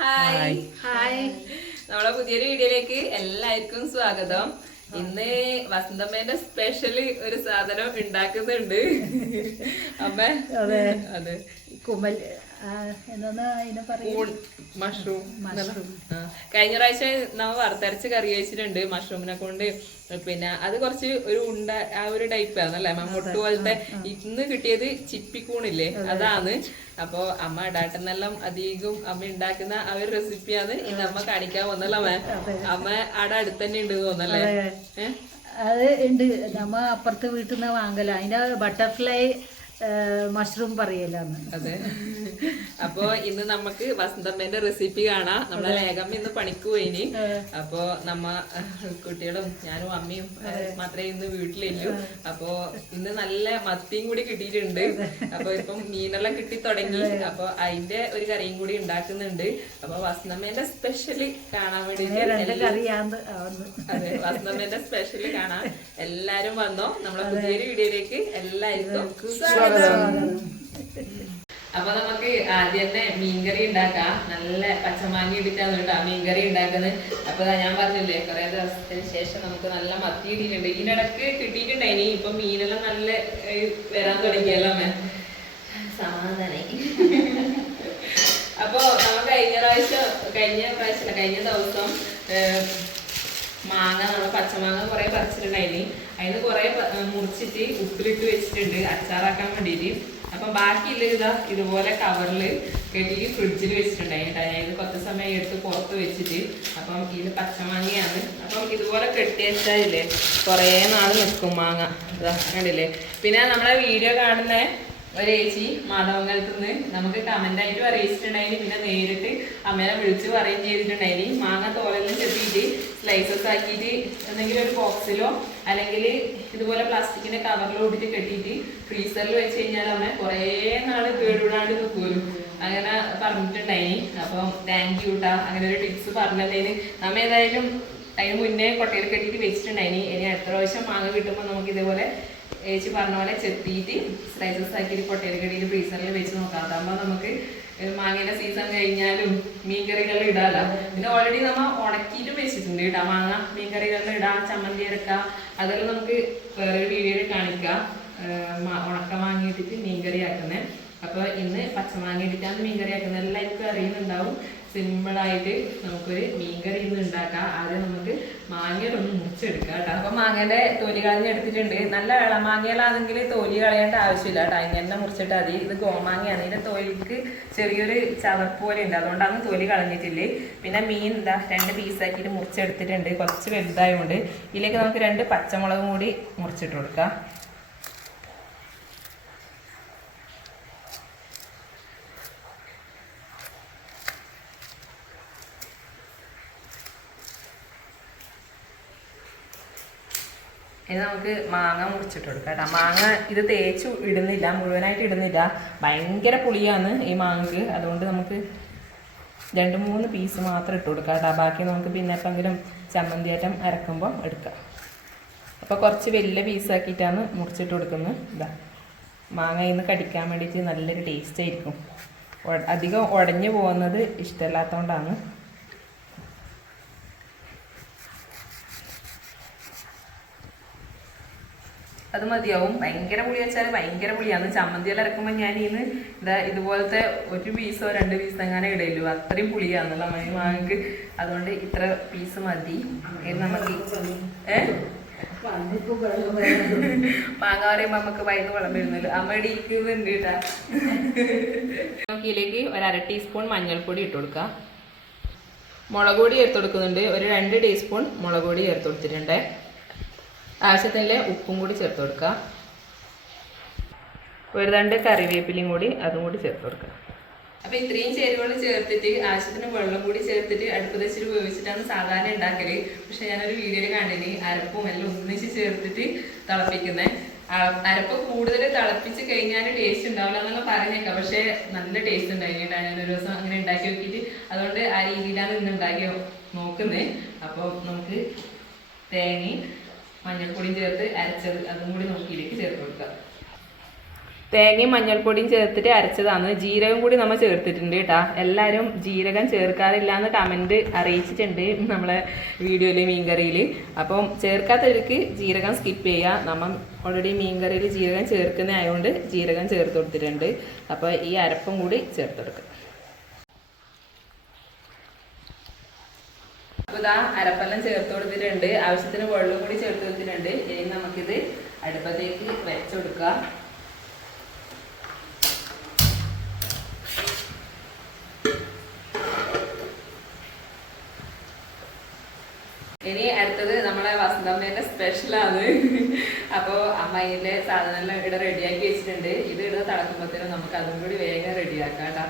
Hi hi നമ്മളെ പുതിയൊരു വീഡിയോയിലേക്ക് എല്ലാവർക്കും സ്വാഗതം. ഇന്ന് വസന്തമ്മേന്റെ സ്പെഷ്യൽ ഒരു സാധനം ഉണ്ടാക്കുന്നുണ്ട് അമ്മ. അതെ അതെ, കുമൽ മഷ്റൂം. കഴിഞ്ഞ പ്രാവശ്യം നമ്മ വറുത്തരച്ച് കറി വെച്ചിട്ടുണ്ട് മഷ്റൂമിനെ കൊണ്ട്. പിന്നെ അത് കുറച്ച് ഒരു ഉണ്ട ആ ഒരു ടൈപ്പ് ആണല്ലേ മമ്മൂട്ട് പോലത്തെ. ഇന്ന് കിട്ടിയത് ചിപ്പിക്കൂണില്ലേ, അതാണ്. അപ്പൊ അമ്മ ഇടാട്ടെന്നെല്ലാം അധികം അമ്മ ഉണ്ടാക്കുന്ന ആ ഒരു റെസിപ്പിയാണ് ഇന്ന് അമ്മ കാണിക്കാൻ വന്നല്ലോ. അമ്മ അവിടെ അടുത്ത് തന്നെ ഉണ്ട് തോന്നല്ലേ? അത് ഉണ്ട്, നമ്മ അപ്പുറത്ത് വീട്ടിൽ നിന്ന് വാങ്ങല. അതിന്റെ ബട്ടർഫ്ലൈ മഷ്റൂം പറയലാണ്. അതെ. അപ്പൊ ഇന്ന് നമുക്ക് വസന്തമ്മേന്റെ റെസിപ്പി കാണാം. നമ്മളെ ലേഖം ഇന്ന് പണിക്ക് പോയിനി. അപ്പൊ നമ്മ കുട്ടികളും ഞാനും അമ്മയും മാത്രമേ ഇന്ന് വീട്ടിലില്ലു. അപ്പൊ ഇന്ന് നല്ല മത്തിയും കൂടി കിട്ടിയിട്ടുണ്ട്. അപ്പൊ ഇപ്പം മീനെല്ലാം കിട്ടി തുടങ്ങി. അപ്പൊ അതിന്റെ ഒരു കറിയും കൂടി ഉണ്ടാക്കുന്നുണ്ട്. അപ്പൊ വസന്തമ്മേന്റെ സ്പെഷ്യല് കാണാൻ വേണ്ടിട്ട്, അതെ, വസന്തമ്മേന്റെ സ്പെഷ്യല് കാണാൻ എല്ലാരും വന്നോ. നമ്മളെ പുതിയൊരു വീഡിയോയിലേക്ക് എല്ലാവർക്കും സ്വാഗതം. അപ്പൊ നമുക്ക് ആദ്യം തന്നെ മീൻകറി ഉണ്ടാക്കാം. നല്ല പച്ചമാങ്ങ ഇട്ടിട്ടാണ് കേട്ടോ മീൻകറി ഉണ്ടാക്കുന്നത്. അപ്പൊ ഞാൻ പറഞ്ഞില്ലേ, കുറെ ദിവസത്തിന് ശേഷം നമുക്ക് നല്ല മത്തി കിട്ടിയിട്ടുണ്ട്. ഇതിനിടക്ക് കിട്ടിയിട്ടുണ്ടായിനി. ഇപ്പൊ മീനെല്ലാം നല്ല വരാൻ തുടങ്ങിയല്ലോ അമ്മ. സമാധാനായി. അപ്പൊ നമ്മൾ കഴിഞ്ഞ ദിവസം മാങ്ങ, നമ്മള് പച്ചമാങ്ങ കുറെ പറിച്ചിട്ടുണ്ടായിനി. അതിന് കുറെ മുറിച്ചിട്ട് ഉപ്പിലിട്ട് വെച്ചിട്ടുണ്ട് അച്ചാറാക്കാൻ വേണ്ടിയിട്ട്. അപ്പൊ ബാക്കിയുള്ള ഇതാ ഇതുപോലെ കവറില് കെട്ടിയിട്ട് ഫ്രിഡ്ജിൽ വെച്ചിട്ടുണ്ടായി കേട്ടോ. ഞാൻ ഇത് 10 സമയം എടുത്ത് പുറത്ത് വെച്ചിട്ട്. അപ്പം ഇത് പച്ചമാങ്ങയാണ്. അപ്പം ഇതുപോലെ കെട്ടി വെച്ചാലില്ലേ കുറേ നാൾ നിൽക്കും മാങ്ങ. ഇതാ കണ്ടില്ലേ. പിന്നെ നമ്മളെ വീഡിയോ കാണുന്ന ഒരു ചേച്ചി മാധവങ്കലത്ത് നിന്ന് നമുക്ക് കമന്റ് ആയിട്ട് അറിയിച്ചിട്ടുണ്ടായിന്. പിന്നെ നേരിട്ട് അമ്മേനെ വിളിച്ച് പറയുകയും ചെയ്തിട്ടുണ്ടായിന്. മാങ്ങ തോലെല്ലാം ചെത്തിയിട്ട് സ്ലൈസസ് ആക്കിയിട്ട് എന്തെങ്കിലും ഒരു ബോക്സിലോ അല്ലെങ്കിൽ ഇതുപോലെ പ്ലാസ്റ്റിക്കിന്റെ കവറിലോ ഇട്ടിട്ട് കെട്ടിയിട്ട് ഫ്രീസറിൽ വെച്ച് കഴിഞ്ഞാൽ അമ്മ കുറേ നാള് കേടുവിടാണ്ട് നിൽക്കുമല്ലോ. അങ്ങനെ പറഞ്ഞിട്ടുണ്ടായിന്. അപ്പം താങ്ക് യു ട്ടാ, അങ്ങനെ ഒരു ടിപ്സ് പറഞ്ഞതിന്. നമ്മ ഏതായാലും അതിന് മുന്നേ കൊട്ടയിൽ കെട്ടിയിട്ട് വെച്ചിട്ടുണ്ടായിന്. ഇനി അടുത്ത പ്രാവശ്യം മാങ്ങ കിട്ടുമ്പോൾ നമുക്ക് ഇതേപോലെ ഏച്ചി പറഞ്ഞ പോലെ ചെത്തിയിട്ട് സ്ലൈസസ് ആക്കിയിട്ട് കൊട്ടയിൽ കെട്ടിയിട്ട് ഫ്രീസറിൽ വെച്ച് നോക്കാം. അതാകുമ്പോൾ നമുക്ക് മാങ്ങയുടെ സീസൺ കഴിഞ്ഞാലും മീൻകറികളിൽ ഇടാമല്ലോ. പിന്നെ ഓൾറെഡി നമ്മൾ ഉണക്കിയിട്ട് വെച്ചിട്ടുണ്ട് കേട്ടോ മാങ്ങ. മീൻകറികളിൽ ഇടാം, ചമ്മന്തി അരക്കാം. അതെല്ലാം നമുക്ക് വേറൊരു വീഡിയോയിൽ കാണിക്കാം. ഉണക്ക വാങ്ങിയിട്ടിട്ട് മീൻകറി ആക്കുന്നത്. അപ്പോൾ ഇന്ന് പച്ചമാങ്ങ ഇട്ടിട്ടാണ് മീൻകറി ആക്കുന്നത്. എല്ലാവർക്കും അറിയുന്നുണ്ടാവും. സിമ്പിളായിട്ട് നമുക്കൊരു മീൻകറി ഇന്ന് ഉണ്ടാക്കാം. ആദ്യം നമുക്ക് മാങ്ങയിലൊന്ന് മുറിച്ചെടുക്കാം കേട്ടോ. അപ്പം മാങ്ങേൻ്റെ തൊലി കളഞ്ഞെടുത്തിട്ടുണ്ട്. നല്ല ഇളമാങ്ങയിലാണെങ്കിൽ തൊലി കളയേണ്ട ആവശ്യമില്ല കേട്ടോ. ഇങ്ങനെ മുറിച്ചിട്ട് മതി. ഇത് ഗോമാങ്ങയാണ്. ഇതിൻ്റെ തൊലിക്ക് ചെറിയൊരു ചവർപ്പ് പോലെ ഉണ്ട്, അതുകൊണ്ടാണ് തൊലി കളഞ്ഞിട്ടില്ലേ. പിന്നെ മീൻ എന്താ 2 പീസാക്കിയിട്ട് മുറിച്ചെടുത്തിട്ടുണ്ട്. കുറച്ച് വലുതായതുകൊണ്ട് ഇതിലേക്ക് നമുക്ക് 2 പച്ചമുളകും കൂടി മുറിച്ചിട്ട് കൊടുക്കാം. ഇനി നമുക്ക് മാങ്ങ മുറിച്ചിട്ട് കൊടുക്കാം കേട്ടോ. മാങ്ങ ഇത് തേച്ച് ഇടുന്നില്ല, മുഴുവനായിട്ട് ഇടുന്നില്ല. ഭയങ്കര പുളിയാണ് ഈ മാങ്ങക്ക്. അതുകൊണ്ട് നമുക്ക് 2-3 പീസ് മാത്രം ഇട്ട് കൊടുക്കാം കേട്ടോ. ബാക്കി നമുക്ക് പിന്നെ എപ്പോഴെങ്കിലും ചമ്മന്തിയാറ്റം അരക്കുമ്പോൾ എടുക്കാം. അപ്പോൾ കുറച്ച് വലിയ പീസാക്കിയിട്ടാണ് മുറിച്ചിട്ട് കൊടുക്കുന്നത്. ഇതാ മാങ്ങ ഇന്ന് കടിക്കാൻ വേണ്ടിയിട്ട് നല്ലൊരു ടേസ്റ്റ് ആയിരിക്കും. അധികം ഉടഞ്ഞു പോകുന്നത് ഇഷ്ടമല്ലാത്തതുകൊണ്ടാണ്. അത് മതിയാവും. ഭയങ്കര പുളി വെച്ചാൽ ഭയങ്കര പുളിയാണ്. ചമ്മന്തിയെല്ലാം ഇറക്കുമ്പോൾ ഞാൻ ഇന്ന് ഇതുപോലത്തെ 1 പീസോ 2 പീസോ അങ്ങനെ ഇടയില്ലു. അത്രയും പുളിയാണല്ലോ മാങ്ങക്ക്. അതുകൊണ്ട് ഇത്ര പീസ് മതി. നമുക്ക് മാങ്ങ പറയുമ്പോൾ നമുക്ക് വൈകി വെള്ളം വരുന്നല്ലോ. അമ്മ ഇടിക്കുന്നുണ്ട് കേട്ടാ. ഇതിലേക്ക് 1/2 ടീസ്പൂൺ മഞ്ഞൾപ്പൊടി ഇട്ട് കൊടുക്കാം. മുളക് പൊടി ചേർത്ത് കൊടുക്കുന്നുണ്ട്. ഒരു 2 ടീസ്പൂൺ മുളക് പൊടി ചേർത്ത് കൊടുത്തിട്ടുണ്ട്. ആവശ്യത്തിനുള്ള ഉപ്പും കൂടി ചേർത്ത് കൊടുക്കുക. ഒരു 2 കറിവേപ്പിലയും കൂടി അതും കൂടി ചേർത്ത് കൊടുക്കുക. അപ്പോൾ ഇത്രയും ചേരുവകൾ ചേർത്തിട്ട് ആവശ്യത്തിന് വെള്ളം കൂടി ചേർത്തിട്ട് അടുപ്പത്ത് വെച്ചിട്ട് വേവിച്ചിട്ടാണ് സാധാരണ ഉണ്ടാക്കല്. പക്ഷെ ഞാനൊരു വീഡിയോയിൽ കണ്ടിന് അരപ്പും എല്ലാം ഒന്നിച്ച് ചേർത്തിട്ട് തിളപ്പിക്കുന്നത്. അരപ്പ് കൂടുതൽ തിളപ്പിച്ച് കഴിഞ്ഞാൽ ടേസ്റ്റ് ഉണ്ടാവില്ല എന്നുള്ള പറഞ്ഞേക്കാം. പക്ഷെ നല്ല ടേസ്റ്റ് ഉണ്ടായിട്ടാണ് ഞാനൊരു ദിവസം അങ്ങനെ ഉണ്ടാക്കി നോക്കിയിട്ട്. അതുകൊണ്ട് ആ രീതിയിലാണ് ഇന്ന് ഉണ്ടാക്കി നോക്കുന്നത്. അപ്പോൾ നമുക്ക് തേങ്ങയും മഞ്ഞൾപ്പൊടിയും ചേർത്ത് അരച്ചത് അതും കൂടി നോക്കിയിലേക്ക് ചേർത്ത് കൊടുക്കാം. തേങ്ങയും മഞ്ഞൾപ്പൊടിയും ചേർത്തിട്ട് അരച്ചതാണ്. ജീരകം കൂടി നമ്മൾ ചേർത്തിട്ടുണ്ട് കേട്ടോ. എല്ലാവരും ജീരകം ചേർക്കാറില്ല എന്ന് കമൻറ്റ് അറിയിച്ചിട്ടുണ്ട് നമ്മളെ വീഡിയോയിൽ, മീൻകറിയിൽ. അപ്പം ചേർക്കാത്തവർക്ക് ജീരകം സ്കിപ്പ് ചെയ്യുക. നമ്മൾ ഓൾറെഡി മീൻകറിയിൽ ജീരകം ചേർക്കുന്നതായതുകൊണ്ട് ജീരകം ചേർത്ത് കൊടുത്തിട്ടുണ്ട്. അപ്പോൾ ഈ അരപ്പും കൂടി ചേർത്ത് കൊടുക്കുക. അപ്പോൾ ഇതാ അരപ്പെല്ലാം ചേർത്ത് കൊടുത്തിട്ടുണ്ട്. ആവശ്യത്തിന് വെള്ളം കൂടി ചേർത്ത് കൊടുത്തിട്ടുണ്ട്. ഇനി നമുക്കിത് അടുപ്പത്തേക്ക് വെച്ച് കൊടുക്കുക. ഇനി അടുത്തത് നമ്മളെ വസന്തമ്മേന്റെ സ്പെഷ്യലാണ്. അപ്പോൾ അമ്മ അതിന്റെ സാധനമെല്ലാം ഇവിടെ റെഡിയാക്കി വെച്ചിട്ടുണ്ട്. ഇത് ഇവിടെ തിളക്കുമ്പോഴത്തേനും നമുക്ക് അതും കൂടി വേഗം റെഡിയാക്കാം കേട്ടോ.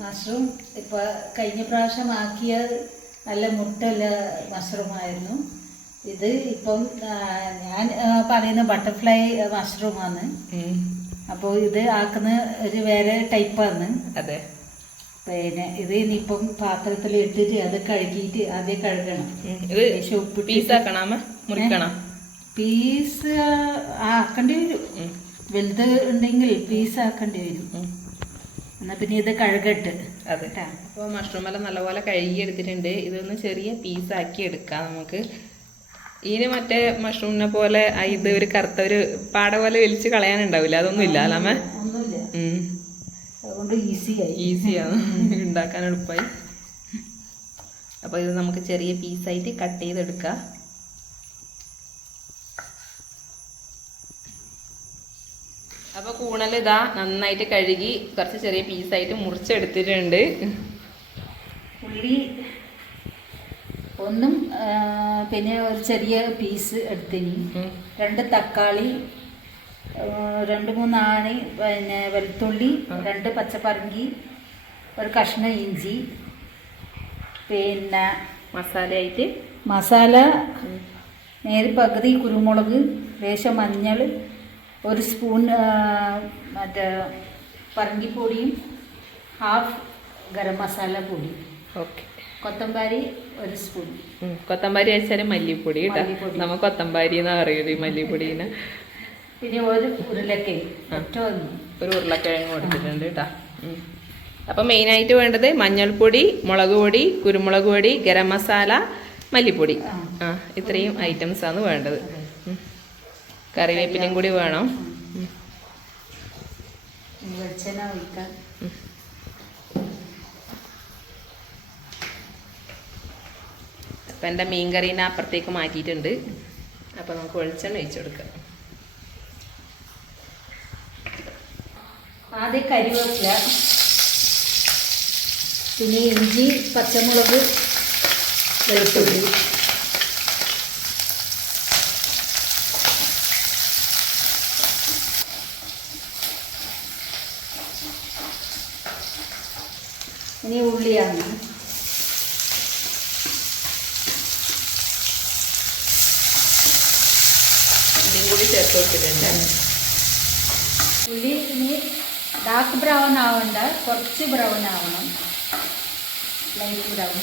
മഷ്റൂം ഇപ്പൊ കഴിഞ്ഞ പ്രാവശ്യം ആക്കിയ നല്ല മുട്ടല്ല മഷ്റൂമായിരുന്നു. ഇത് ഇപ്പം ഞാൻ പറയുന്ന ബട്ടർഫ്ലൈ മഷ്റൂമാണ്. അപ്പോൾ ഇത് ആക്കുന്ന ഒരു വേറെ ടൈപ്പാണ്. അതെ. പിന്നെ ഇത് ഇനിയിപ്പം പാത്രത്തിൽ ഇട്ടിട്ട് അത് കഴുകിയിട്ട് ആദ്യം കഴുകണം. പീസ് ആക്കേണ്ടി വരും. വലുത് ഉണ്ടെങ്കിൽ പീസ് ആക്കേണ്ടി വരും. എന്നാ പിന്നെ ഇത് കഴുകട്ട്. അതെ. അപ്പോൾ മഷ്റൂമെല്ലാം നല്ലപോലെ കഴുകി എടുത്തിട്ടുണ്ട്. ഇതൊന്ന് ചെറിയ പീസാക്കി എടുക്കാം നമുക്ക്. ഇതിന് മറ്റേ മഷ്റൂമിനെ പോലെ ഇത് ഒരു കറുത്ത ഒരു പാട പോലെ വലിച്ച് കളയാനുണ്ടാവില്ല, അതൊന്നും ഇല്ല അല്ലാമ? ഒന്നുമില്ല. അതുകൊണ്ട് ഈസിയാണ് ഉണ്ടാക്കാൻ എളുപ്പമായി. അപ്പോൾ ഇത് നമുക്ക് ചെറിയ പീസായിട്ട് കട്ട് ചെയ്തെടുക്കാം. അപ്പോൾ കൂണൽ ഇതാ നന്നായിട്ട് കഴുകി കുറച്ച് ചെറിയ പീസായിട്ട് മുറിച്ചെടുത്തിട്ടുണ്ട്. ഉള്ളി ഒന്നും പിന്നെ ഒരു ചെറിയ പീസ് എടുത്തിന്, 2 തക്കാളി, 2-3 ആണി പിന്നെ വെളുത്തുള്ളി, 2 പച്ചപ്പറങ്കി, ഒരു കഷ്ണം ഇഞ്ചി, പിന്നെ മസാല നേരെ പകുതി കുരുമുളക്, ലേശം മഞ്ഞൾ, 1 സ്പൂൺ മറ്റേ പറങ്കിപ്പൊടിയും, 1/2 ഗരം മസാല പൊടി. ഓക്കെ. കൊത്തമ്പാരി 1 സ്പൂൺ. കൊത്തമ്പാരി അയച്ചാൽ മല്ലിപ്പൊടി കേട്ടോ. നമ്മൾ കൊത്തമ്പാരി എന്നാ പറയുന്നത് ഈ മല്ലിപ്പൊടീനെ. പിന്നെ 1 ഉരുളക്കിഴങ്ങ്, ഒരു ഉരുളക്കിഴങ്ങ് കൊടുത്തിട്ടുണ്ട് കേട്ടോ. അപ്പം മെയിനായിട്ട് വേണ്ടത് മഞ്ഞൾപ്പൊടി, മുളക് പൊടി, കുരുമുളക് പൊടി, ഗരം മസാല, മല്ലിപ്പൊടി. ഇത്രയും ഐറ്റംസാണ് വേണ്ടത്. കറിവേപ്പിലയും കൂടി വേണം. വെളിച്ചെണ്ണ ഒഴിക്കാം. അപ്പം എൻ്റെ മീൻ കറീനെ അപ്പുറത്തേക്ക് മാറ്റിയിട്ടുണ്ട്. അപ്പം നമുക്ക് വെളിച്ചെണ്ണ ഒഴിച്ചു കൊടുക്കാം. ആദ്യം കരിവേപ്പില, പിന്നെ ഇഞ്ചി, പച്ചമുളക്, വെളുത്തുള്ളി, ഇനി ഉള്ളിയാണ്. ഇതും കൂടി ചേർത്ത് കൊടുത്തിട്ടുണ്ട്. ഉള്ളി ഇനി ഡാർക്ക് ബ്രൗൺ ആവണ്ട, കുറച്ച് ബ്രൗൺ ആവണം, ലൈറ്റ് ബ്രൗൺ.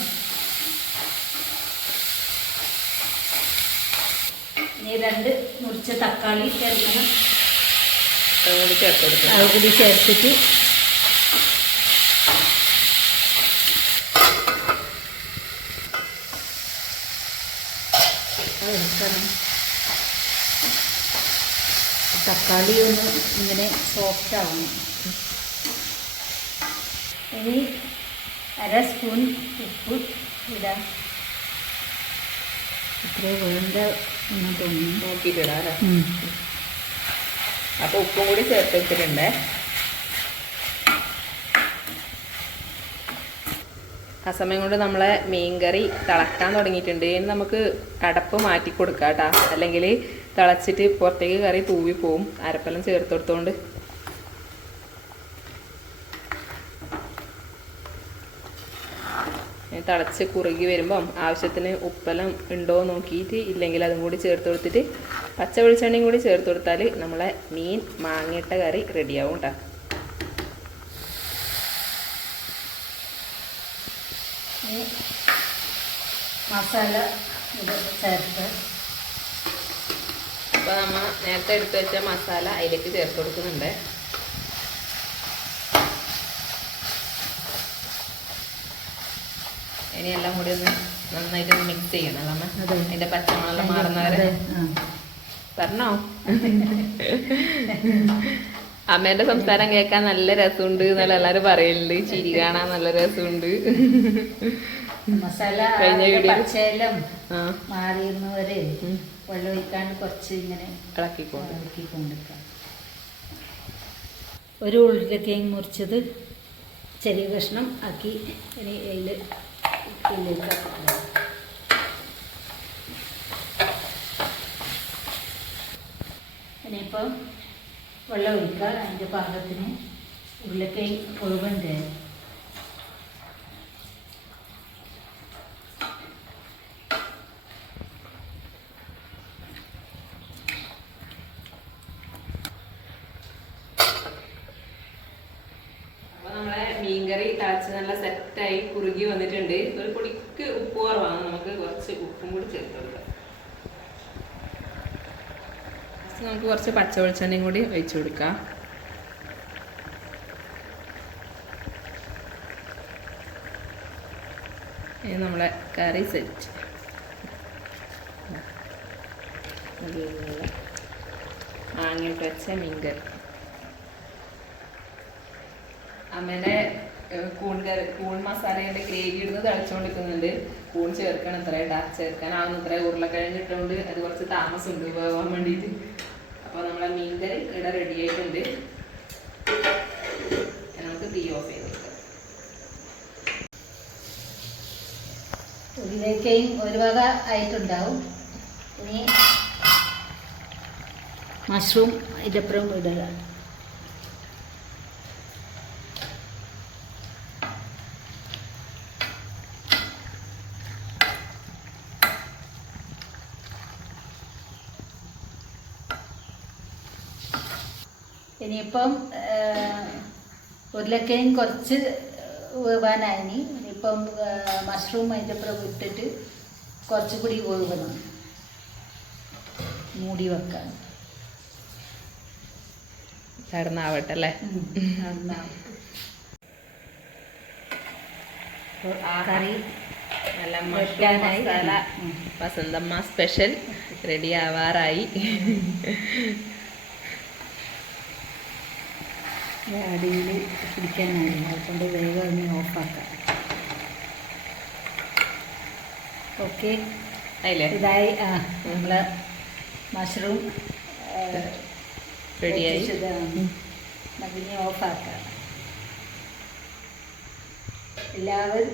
ഇനി 2 മുറിച്ച തക്കാളി ചേർക്കണം. അതുകൂടി ചേർത്ത് കൊടുക്കണം. അതുകൂടി ചേർത്തിട്ട് എടുക്കണം. തക്കാളി ഒന്ന് ഇങ്ങനെ സോഫ്റ്റ് ആവണം. ഇനി 1/2 സ്പൂൺ ഉപ്പ് ഇടാം. ഇത്ര വേണ്ട എന്ന് തോന്നുന്നു. നോക്കിയിട്ടിടാം അല്ലേ? അപ്പോൾ ഉപ്പും കൂടി ചേർത്ത് വെച്ചിട്ടുണ്ട്. ആ സമയം കൊണ്ട് നമ്മളെ മീൻകറി തിളക്കാൻ തുടങ്ങിയിട്ടുണ്ട്. ഇനി നമുക്ക് അടപ്പ് മാറ്റി കൊടുക്കാം കേട്ടോ, അല്ലെങ്കിൽ തിളച്ചിട്ട് പുറത്തേക്ക് കറി തൂവിപ്പോവും അരപ്പെല്ലാം ചേർത്ത് കൊടുത്തോണ്ട്. തിളച്ച് കുറുകി വരുമ്പം ആവശ്യത്തിന് ഉപ്പെല്ലാം ഉണ്ടോ നോക്കിയിട്ട്, ഇല്ലെങ്കിൽ അതും കൂടി ചേർത്ത് കൊടുത്തിട്ട് പച്ച വെളിച്ചെണ്ണയും കൂടി ചേർത്ത് കൊടുത്താൽ നമ്മളെ മീൻ മാങ്ങിയിട്ട കറി റെഡിയാവും കേട്ടോ. മസാല ഇത് ചേർത്ത് അപ്പോൾ നമ്മൾ നേരത്തെ എടുത്തു വെച്ച മസാല അതിലേക്ക് ചേർത്ത് കൊടുക്കുന്നുണ്ട്. ഇനി എല്ലാം കൂടി ഒന്ന് നന്നായിട്ട് മിക്സ് ചെയ്യണം നമ്മ. അതിന്റെ പച്ചമണം മാറുന്നവരെ പറഞ്ഞോ. അമ്മേന്റെ സംസാരം കേൾക്കാൻ നല്ല രസമുണ്ട് എന്നല്ല എല്ലാരും പറയലുണ്ട്. ചിരി കാണാൻ നല്ല രസമുണ്ട്. മസാല പച്ചയെല്ലാം മാറിയുന്നവരെ വെള്ളം ഒഴിക്കാണ്ട് കുറച്ച് ഇങ്ങനെ ഇളക്കിക്കൊണ്ടിരിക്കാം. ഒരു ഉരുളക്കിഴങ്ങ് മുറിച്ചത് ചെറിയ കഷ്ണം ആക്കി ഇനി ഇതിലേക്ക് ഇനിയിപ്പം വെള്ളം ഒഴിക്കുക. അതിൻ്റെ പാകത്തിന് ഉരുളക്കിഴങ്ങ് ഒഴുകണ്ടേ. മീൻകറി തിളച്ച് നല്ല സെറ്റായി കുറുകി വന്നിട്ടുണ്ട്. ഒരു പൊടിക്ക് ഉപ്പ് കുറവാണ്. നമുക്ക് കുറച്ച് ഉപ്പും കൂടി ചേർത്ത് കൊടുക്കാം. നമുക്ക് കുറച്ച് പച്ച വെളിച്ചെണ്ണയും കൂടി ഒഴിച്ചു കൊടുക്കാം. ഇനി നമ്മളെ കറി സെറ്റ്. മാങ്ങയിട്ട് വെച്ച മീൻകറി. അമ്മേനെ കൂൺ മസാലയുടെ ഗ്രേവി ഇടുന്ന് തിളച്ചുകൊണ്ടിരിക്കുന്നുണ്ട്. കൂൺ ചേർക്കണം ഇത്ര ചേർക്കാനാവുന്ന ഇത്ര. ഉരുളക്കിഴങ്ങ് ഇട്ടുകൊണ്ട് അത് കുറച്ച് താമസമുണ്ട് പോകാൻ വേണ്ടിയിട്ട്. അപ്പോൾ നമ്മളെ മീൻകറി ഇവിടെ റെഡി ആയിട്ടുണ്ട്. നമുക്ക് തീ ഓഫ് ചെയ്ത് കൊടുക്കാം. ഉരുളക്കിഴങ്ങ് ഒരു വക ആയിട്ടുണ്ടാവും. ഇനി മഷ്റൂം ഇതിനപ്പുറം ഇടുക. ഇനിയിപ്പം ഉരുളക്കിഴങ്ങ് കുറച്ച് വേവാനായി. ഇനിയിപ്പം മഷ്റൂം അതിൻ്റെ അപ്പുറം ഇട്ടിട്ട് കുറച്ചുകൂടി വേവണം. മൂടി വെക്കാൻ കടന്നാവട്ടെ അല്ലേ. കറി നല്ല മസാല വസന്തമ്മ സ്പെഷ്യൽ റെഡി ആവാറായി. അടിയിൽ പിടിക്കാനായി. അതുകൊണ്ട് വേഗം ഇനി ഓഫാക്കാം. ഓക്കെ ഇതായി. നമ്മൾ മഷ്റൂം റെഡിയായി. അതിനെ ഓഫാക്കാം. എല്ലാവരും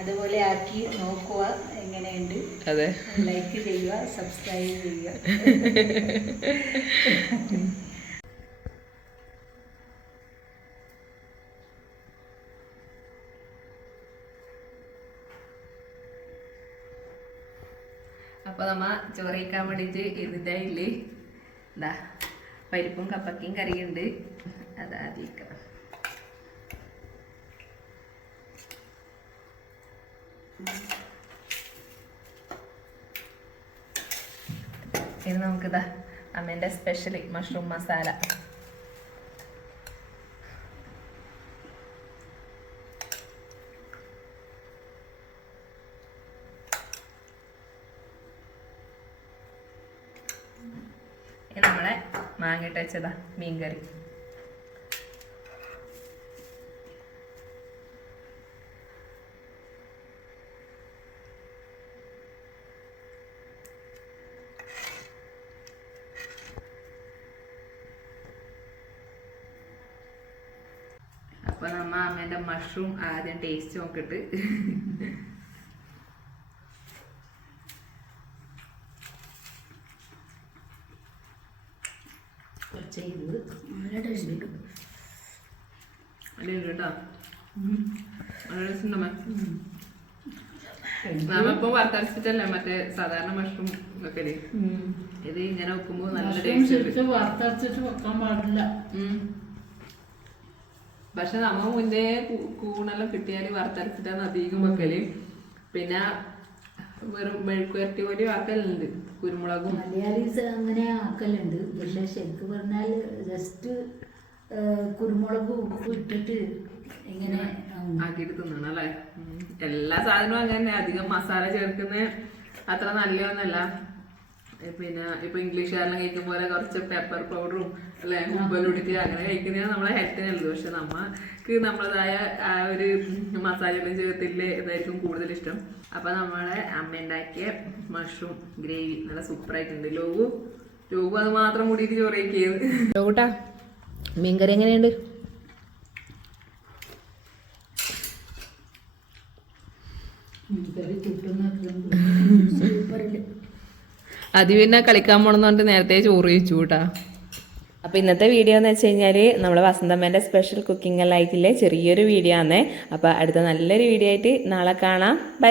അതുപോലെ ആക്കി നോക്കുക എങ്ങനെയുണ്ട്. അതെ, ലൈക്ക് ചെയ്യുക, സബ്സ്ക്രൈബ് ചെയ്യുക. അപ്പോൾ നമ്മ ചോറിക്കാൻ വേണ്ടിയിട്ട് ഇതിൻ്റെ ഇല്ലേ എന്താ പരിപ്പും കപ്പക്കയും കറിയുണ്ട്. അതാദ്യം ഇത് നമുക്കിതാ അമ്മേൻ്റെ സ്പെഷ്യൽ മഷ്റൂം മസാല. നമ്മളെ മാങ്ങിട്ട് വെച്ചതാ മീൻകറി. അപ്പൊ നമ്മ അമ്മേന്റെ മഷ്റൂം ആദ്യം ടേസ്റ്റ് നോക്കിട്ട് ചെയ്ത് നല്ല ടേസ്റ്റ് കിട്ടും. കേട്ടോ നല്ല ടേസ്റ്റ് ഉണ്ടോ? നമ്മളിപ്പോ വറുത്തരച്ചിട്ടല്ലേ മറ്റേ സാധാരണ മഷ്റൂം വെക്കല്. ഇത് ഇങ്ങനെ വെക്കുമ്പോ നല്ല ടേസ്റ്റ്. വറുത്തരച്ചിട്ട് വെക്കാൻ പാടില്ല. പക്ഷെ നമ്മ മുന്നേ കൂണെല്ലാം കിട്ടിയാല് വറുത്തരച്ചിട്ടാണ് അധികം വെക്കല്. പിന്നെ വെറും മെഴുക്കുവരട്ടി പോലെ ആക്കലുണ്ട് കുരുമുളകും. മലയാളീസ് അങ്ങനെ ആക്കലുണ്ട്, പക്ഷെ ശരിക്കും പറഞ്ഞാൽ ജസ്റ്റ് കുരുമുളകും ഉപ്പ് ഇട്ടിട്ട് ഇങ്ങനെ ആക്കിയിട്ട് തിന്നണം അല്ലേ. എല്ലാ സാധനവും അങ്ങനെ അധികം മസാല ചേർക്കുന്ന അത്ര നല്ലതൊന്നല്ല. പിന്നെ ഇപ്പൊ ഇംഗ്ലീഷുകാരെല്ലാം കഴിക്കും പോലെ കുറച്ച് പെപ്പർ പൗഡറും അല്ലെ ഉപ്പലിട്ടിട്ട് അങ്ങനെ കഴിക്കുന്നതാണ് നമ്മളെ ഹെൽത്തിന് നല്ലത്. പക്ഷെ നമുക്ക് നമ്മളതായ ആ ഒരു മസാല എല്ലാം ചേർത്തില്ലേ ഇതായിരിക്കും കൂടുതൽ ഇഷ്ടം. അപ്പൊ നമ്മളെ അമ്മ ഉണ്ടാക്കിയ മഷ്റൂം ഗ്രേവി നല്ല സൂപ്പർ ആയിട്ടുണ്ട്. ലോകു അത് മാത്രം കൂടിയിട്ട് ചോറ് കഴിക്കുന്നത്. ലോകൂട്ടാ മീൻകറി എങ്ങനെയുണ്ട്? അത് പിന്നെ കളിക്കാൻ പോണെന്നുകൊണ്ട് നേരത്തെ ചോറ് കഴിച്ചു കൂട്ടാ. അപ്പോൾ ഇന്നത്തെ വീഡിയോ എന്ന് വെച്ച് കഴിഞ്ഞാൽ നമ്മുടെ വസന്തമ്മേൻ്റെ സ്പെഷ്യൽ കുക്കിംഗ് ലൈറ്റിലെ ചെറിയൊരു വീഡിയോ ആണ്. അപ്പോൾ അടുത്ത നല്ലൊരു വീഡിയോ ആയിട്ട് നാളെ കാണാം. ബൈ.